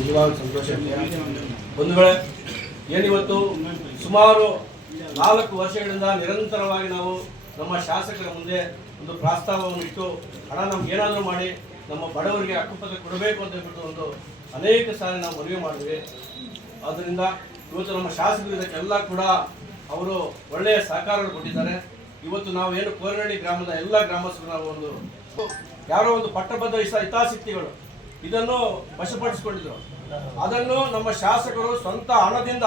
ನಿಜವಾದ ಸಂತೋಷ ಒಂದು ವೇಳೆ ಏನಿವತ್ತು ಸುಮಾರು ನಾಲ್ಕು ವರ್ಷಗಳಿಂದ ನಿರಂತರವಾಗಿ ನಾವು ನಮ್ಮ ಶಾಸಕರ ಮುಂದೆ ಒಂದು ಪ್ರಸ್ತಾವವನ್ನು ಇಟ್ಟು ಹಣ ನಮ್ಗೆ ಏನಾದರೂ ಮಾಡಿ, ನಮ್ಮ ಬಡವರಿಗೆ ಹಕ್ಕುಪತ್ರ ಕೊಡಬೇಕು ಅಂತ ಹೇಳ್ಬಿಟ್ಟು ಒಂದು ಅನೇಕ ಸಾರಿ ನಾವು ಮನವಿ ಮಾಡಿದ್ವಿ. ಆದ್ದರಿಂದ ಇವತ್ತು ನಮ್ಮ ಶಾಸಕರು ಇದಕ್ಕೆಲ್ಲ ಕೂಡ ಅವರು ಒಳ್ಳೆಯ ಸಹಕಾರಗಳು ಕೊಟ್ಟಿದ್ದಾರೆ. ಇವತ್ತು ನಾವು ಏನು ಕೋರನಹಳ್ಳಿ ಗ್ರಾಮದ ಎಲ್ಲ ಗ್ರಾಮಸ್ಥರು ನಾವು ಒಂದು, ಯಾರೋ ಒಂದು ಪಟ್ಟಭದ್ರ ಹಿತ ಹಿತಾಸಕ್ತಿಗಳು ಇದನ್ನು ವಶಪಡಿಸಿಕೊಂಡಿದ್ರು. ಅದನ್ನು ನಮ್ಮ ಶಾಸಕರು ಸ್ವಂತ ಹಣದಿಂದ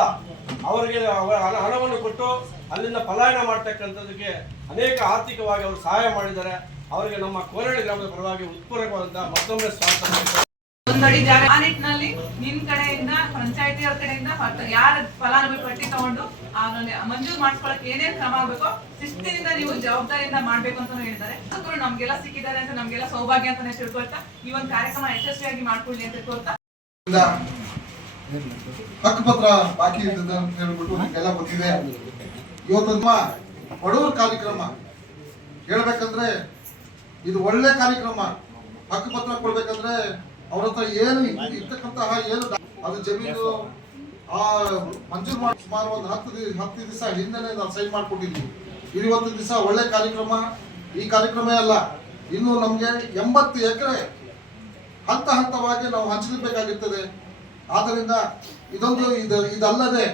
ಅವರಿಗೆ ಅವರ ಹಣ- ಹಣವನ್ನು ಕೊಟ್ಟು ಅಲ್ಲಿಂದ ಪಲಾಯನ ಮಾಡ್ತಕ್ಕಂಥದ್ದಕ್ಕೆ ಅನೇಕ ಆರ್ಥಿಕವಾಗಿ ಅವರು ಸಹಾಯ ಮಾಡಿದ್ದಾರೆ. ಅವರಿಗೆ ನಮ್ಮ ಕೋರಳ್ಳಿ ಗ್ರಾಮದ ಪರವಾಗಿ ಉತ್ಪೂರಕವಾದಂತಹ ಮತ್ತೊಮ್ಮೆ ಸ್ವಾಗತ. ಒಂದಡಿ ಜಾಗ. ಆ ನಿಟ್ಟಿನಲ್ಲಿ ನಿಮ್ ಕಡೆಯಿಂದ ಪಂಚಾಯತಿ ಅವ್ರ ಕಡೆಯಿಂದ ಯಾರ ಫಲಾನುಭವಿ ಪಟ್ಟಿ ತಗೊಂಡು ಮಂಜೂರು ಮಾಡಿಸ್ಕೊಳಕ್ ಏನೇನ್ ಕ್ರಮ ಆಗ್ಬೇಕು, ಶಿಸ್ತಿನಿಂದ ನೀವು ಜವಾಬ್ದಾರಿಯಿಂದ ಮಾಡ್ಬೇಕು ಅಂತ ಹೇಳಿದ್ದಾರೆ. ಅದಕ್ಕೂ ನಮ್ಗೆಲ್ಲ ಸಿಕ್ಕಿದ್ದಾರೆ ಅಂತ, ನಮ್ಗೆಲ್ಲ ಸೌಭಾಗ್ಯ ಅಂತಾನೆ ತಿಳ್ಕೊಳ್ತಾ, ಈ ಒಂದು ಕಾರ್ಯಕ್ರಮ ಯಶಸ್ವಿಯಾಗಿ ಮಾಡ್ಕೊಳ್ಳಿ ಅಂತ ತಿಳ್ಕೊಳ್ತಾ. ಹಕ್ಕುಪತ್ರ ಬಾಕಿ ಇದ್ದದ ಅಂತ ಹೇಳ್ಬಿಟ್ಟು ನಿಮ್ಗೆಲ್ಲ ಗೊತ್ತಿದೆ. ಇವತ್ತು ಬಡವರ ಕಾರ್ಯಕ್ರಮ. ಹೇಳ್ಬೇಕಂದ್ರೆ ಇದು ಒಳ್ಳೆ ಕಾರ್ಯಕ್ರಮ. ಹಕ್ಕುಪತ್ರ ಕೊಡ್ಬೇಕಂದ್ರೆ ಅವ್ರ ಹತ್ರ ಏನು ಇರ್ತಕ್ಕಂತಹ ಏನು ಅದು ಜಮೀನು, ಆ ಮಂಜೂರು ಮಾಡಿ ಸುಮಾರು ಒಂದು ಹತ್ತು ಹತ್ತು ದಿವಸ ಹಿಂದೆ ನಾವು ಸೈನ್ ಮಾಡಿಕೊಟ್ಟಿದ್ವಿ ಇರುವತ್ತು ಇವತ್ತು ದಿವಸ ಒಳ್ಳೆ ಕಾರ್ಯಕ್ರಮ, ಈ ಕಾರ್ಯಕ್ರಮ ಅಲ್ಲ, ಇನ್ನು ನಮ್ಗೆ ಎಂಬತ್ತು ಎಕರೆ ಹಂತ ಹಂತವಾಗಿ ನಾವು ಹಂಚಲೇಬೇಕಾಗಿರ್ತದೆ ಆದ್ದರಿಂದ ಇದೊಂದು ಇದು ಇದಲ್ಲದೆ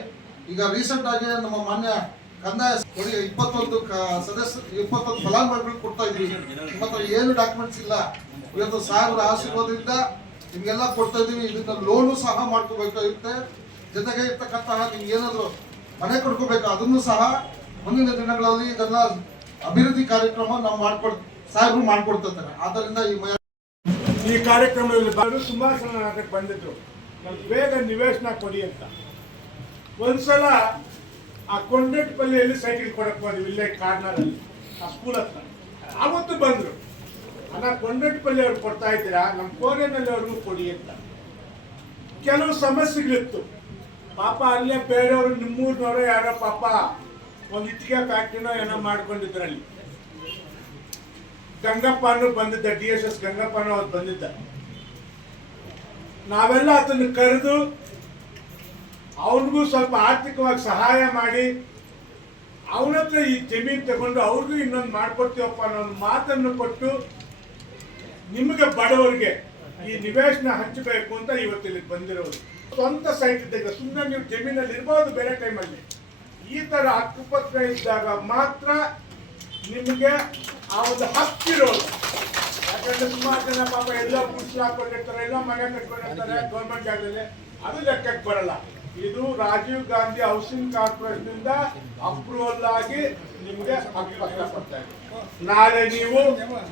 ಈಗ ರೀಸೆಂಟ್ ಆಗಿ ನಮ್ಮ ಮಾನ್ಯ ಕಂದಾಯ ಇಪ್ಪತ್ತೊಂದು ಸದಸ್ಯ ಇಪ್ಪತ್ತೊಂದು ಫಲಾನುಭವಿಗಳು ಕೊಡ್ತಾ ಇದ್ವಿ. ಹತ್ರ ಏನು ಡಾಕ್ಯುಮೆಂಟ್ಸ್ ಇಲ್ಲ. ಇವತ್ತು ಸಾವಿರ ಆಶೀರ್ವಾದದಿಂದ ನಿಮ್ಗೆಲ್ಲ ಕೊಡ್ತಾ ಇದೀವಿ ಇದನ್ನ ಲೋನು ಸಹ ಮಾಡ್ಕೋಬೇಕಾಗುತ್ತೆ. ಜೊತೆಗೆ ಇರ್ತಕ್ಕಂತಹ ನಿಮ್ಗೆ ಏನಾದ್ರು ಮನೆ ಕೊಡ್ಕೋಬೇಕು ಅದನ್ನು ಸಹ ಮುಂದಿನ ದಿನಗಳಲ್ಲಿ ಇದನ್ನ ಅಭಿವೃದ್ಧಿ ಕಾರ್ಯಕ್ರಮ ನಾವು ಮಾಡ್ಕೊಡ್, ಸಾಹೇಬರು ಮಾಡ್ಕೊಡ್ತಾರೆ ಆದ್ದರಿಂದ ಈ ಈ ಕಾರ್ಯಕ್ರಮದಲ್ಲಿ ಬಂದು ಸುಮಾರು ಜನ ನಾಟಕ ಬಂದಿದ್ರು. ಬೇಗ ನಿವೇಶನ ಕೊಡಿ ಅಂತ. ಒಂದ್ಸಲ ಆ ಕೊಂಡಟ್ಪಲ್ಲಿಯಲ್ಲಿ ಸೈಕಲ್ ಕೊಡಕ್ ಹೋದ್ವಿ, ಇಲ್ಲೇ ಕಾರ್ನರಲ್ಲಿ, ಆ ಸ್ಕೂಲ್ ಹತ್ರ. ಆವತ್ತು ಬಂದ್ರು. ಅಣ್ಣ ಕೊಂಡಟ್ಪಲ್ಲಿ ಅವ್ರು ಕೊಡ್ತಾ ಇದ್ದೀರಾ? ನಮ್ಮ ಕೋರೆನಲ್ಲಿ ಅವ್ರಿಗೂ ಕೊಡಿ ಅಂತ. ಕೆಲವು ಸಮಸ್ಯೆಗಳಿತ್ತು. ಪಾಪ ಅಲ್ಲೇ ಬೇರೆಯವರು ನಿಮ್ಮೂರ್ನವರು ಯಾರೋ ಪಾಪ ಒಂದು ಇಟ್ಟಿಗೆ ಫ್ಯಾಕ್ಟ್ರಿನೋ ಏನೋ ಮಾಡ್ಕೊಂಡಿದ್ರಲ್ಲಿ. ಗಂಗಪ್ಪನು ಬಂದಿದ್ದ, ಡಿ ಎಸ್ ಎಸ್ ಗಂಗಪ್ಪನು ಅವ್ರು ಬಂದಿದ್ದ. ನಾವೆಲ್ಲ ಅದನ್ನು ಕರೆದು ಅವ್ರಿಗೂ ಸ್ವಲ್ಪ ಆರ್ಥಿಕವಾಗಿ ಸಹಾಯ ಮಾಡಿ ಅವನ ಹತ್ರ ಈ ಜಮೀನು ತಗೊಂಡು ಅವ್ರಿಗೂ ಇನ್ನೊಂದು ಮಾಡ್ಕೊಡ್ತೀವಪ್ಪ ಅನ್ನೋ ಮಾತನ್ನು ಕೊಟ್ಟು ನಿಮಗೆ ಬಡವರಿಗೆ ಈ ನಿವೇಶನ ಹಂಚಬೇಕು ಅಂತ ಇವತ್ತು ಇಲ್ಲಿ ಬಂದಿರೋರು. ಸ್ವಂತ ಸೈಟ್ ಇದ್ದಾಗ ಸುಮ್ಮನೆ ನೀವು ಜಮೀನಲ್ಲಿ ಇರ್ಬೋದು ಬೇರೆ ಟೈಮಲ್ಲಿ ಈ ತರ ಹಕ್ಕುಪತ್ರ ಇದ್ದಾಗ ಮಾತ್ರ ನಿಮಗೆ ಆ ಒಂದು ಹಕ್ಕಿರೋದು ಯಾಕಂದ್ರೆ ಸುಮಾರು ಜನ ಪಾಪ ಎಲ್ಲ ಗುಡ್ಸ್ಲು ಹಾಕೊಂಡಿರ್ತಾರೆ ಎಲ್ಲ ಮನೆ ಕಟ್ಕೊಂಡಿರ್ತಾರೆ ಗೌರ್ಮೆಂಟ್ ಜಾಗದಲ್ಲಿ. ಅದು ಲೆಕ್ಕಕ್ಕೆ ಬರಲ್ಲ. ಇದು ರಾಜೀವ್ ಗಾಂಧಿ ಹೌಸಿಂಗ್ ಕಾರ್ಪೊರೇಷನ್ ಇಂದ ಅಪ್ರೂವಲ್ ಆಗಿ ನಿಮ್ಗೆ ಇದೆ ನಾಳೆ ನೀವು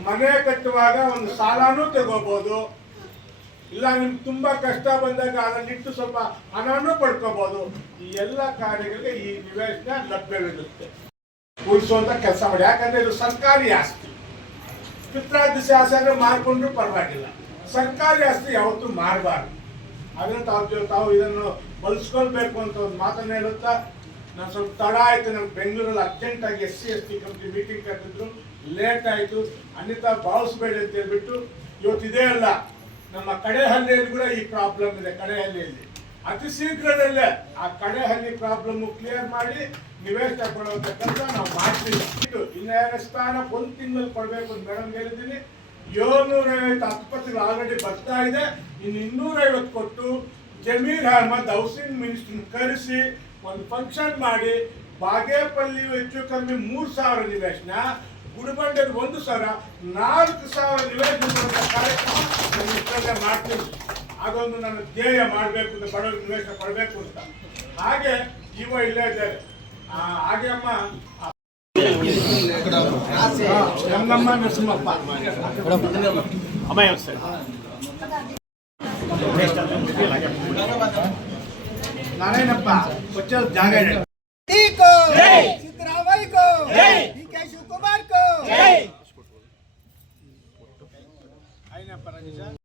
ಮನೆ ಕಟ್ಟುವಾಗ ಒಂದು ಸಾಲನೂ ತಗೋಬಹುದು ಇಲ್ಲ, ನಿಮ್ಗೆ ತುಂಬಾ ಕಷ್ಟ ಬಂದಾಗ ಅದನ್ನಿಟ್ಟು ಸ್ವಲ್ಪ ಹಣನೂ ಪಡ್ಕೋಬಹುದು ಈ ಎಲ್ಲ ಕಾರ್ಯಗಳಿಗೆ ಈ ನಿವೇಶನ ಲಭ್ಯವಿರುತ್ತೆ. ಉಳಿಸುವಂತ ಕೆಲಸ ಮಾಡಿ. ಯಾಕಂದ್ರೆ ಇದು ಸರ್ಕಾರಿ ಆಸ್ತಿ. ಪಿತ್ರಾದಿ ಶಾಸನ ಮಾರ್ಕೊಂಡ್ರು ಪರವಾಗಿಲ್ಲ. ಸರ್ಕಾರಿ ಆಸ್ತಿ ಯಾವತ್ತೂ ಮಾರಬಾರ್ದು. ಅದನ್ನ ತಾವು ಜೊ- ತಾವು ಇದನ್ನು ಬಳಸ್ಕೊಳ್ಬೇಕು ಅಂತ ಒಂದು ಮಾತನ್ನ ಹೇಳುತ್ತಾ, ನಾನು ಸ್ವಲ್ಪ ತಡ ಆಯ್ತು. ನಮ್ಗೆ ಬೆಂಗಳೂರಲ್ಲಿ ಅರ್ಜೆಂಟಾಗಿ S C, S T company meeting ಕರೆದಿದ್ರು. Late ಆಯ್ತು. ಅನ್ಯತಾ ಭಾವಿಸ್ಬೇಡಿ ಅಂತ ಹೇಳ್ಬಿಟ್ಟು ಇವತ್ತು ಇದೇ ಅಲ್ಲ, ನಮ್ಮ ಕಡೆಹಳ್ಳಿಯಲ್ಲಿ ಕೂಡ ಈ ಪ್ರಾಬ್ಲಮ್ ಇದೆ, ಕಡೆಹಳ್ಳಿಯಲ್ಲಿ. ಅತಿ ಶೀಘ್ರದಲ್ಲೇ ಆ ಕಡೆಹಳ್ಳಿ ಪ್ರಾಬ್ಲಮ್ ಕ್ಲಿಯರ್ ಮಾಡಿ ನಿವೇಶ ಕೊಡುವಂತ ಕೆಲಸ ನಾವು ಮಾಡ್ತೀವಿ. ಇದು ಇನ್ನು ಸ್ಥಾನ, ಒಂದು ತಿಂಗಳಲ್ಲಿ ಕೊಡಬೇಕು ಅಂತ ಮೇಡಮ್ ಹೇಳಿದ್ದೀನಿ. ಏಳ್ನೂರ ಐವತ್ತು ಆಸ್ಪತ್ರೆಗಳು ಆಲ್ರೆಡಿ ಬರ್ತಾ ಇದೆ. ಇನ್ನು ಇನ್ನೂರ ಐವತ್ತು ಕೊಟ್ಟು ಜಮೀರ್ ಅಹಮದ್ ಹೌಸಿಂಗ್ ಮಿನಿಸ್ಟರ್ ಕರೆಸಿ ಒಂದು ಫಂಕ್ಷನ್ ಮಾಡಿ. ಬಾಗೇಪಲ್ಲಿ ಹೆಚ್ಚು ಕಮ್ಮಿ ಮೂರು ಸಾವಿರ ನಿವೇಶನ ಗುಡಿಬಂಡೆ ಒಂದು ಸಾವಿರ, ನಾಲ್ಕು ಸಾವಿರ ನಿವೇಶನ ಕಾರ್ಯಕ್ರಮ ಮಾಡ್ತೀನಿ. ಅದೊಂದು ನನ್ನ ಧ್ಯೇಯ ಮಾಡಬೇಕು ಅಂತ, ಬಡವರು ನಿವೇಶನ ಕೊಡಬೇಕು ಅಂತ. ಹಾಗೆ ಜೀವ ಇಲ್ಲೇ ಇದ್ದಾರೆ. ಹಾಗೆ ಅಮ್ಮ. అమ్మాయి వస్తాడు నారాయణప్ప వచ్చే జాగాడు సిద్ధరామయ్య కో శివకుమార్ కో అయినప్ప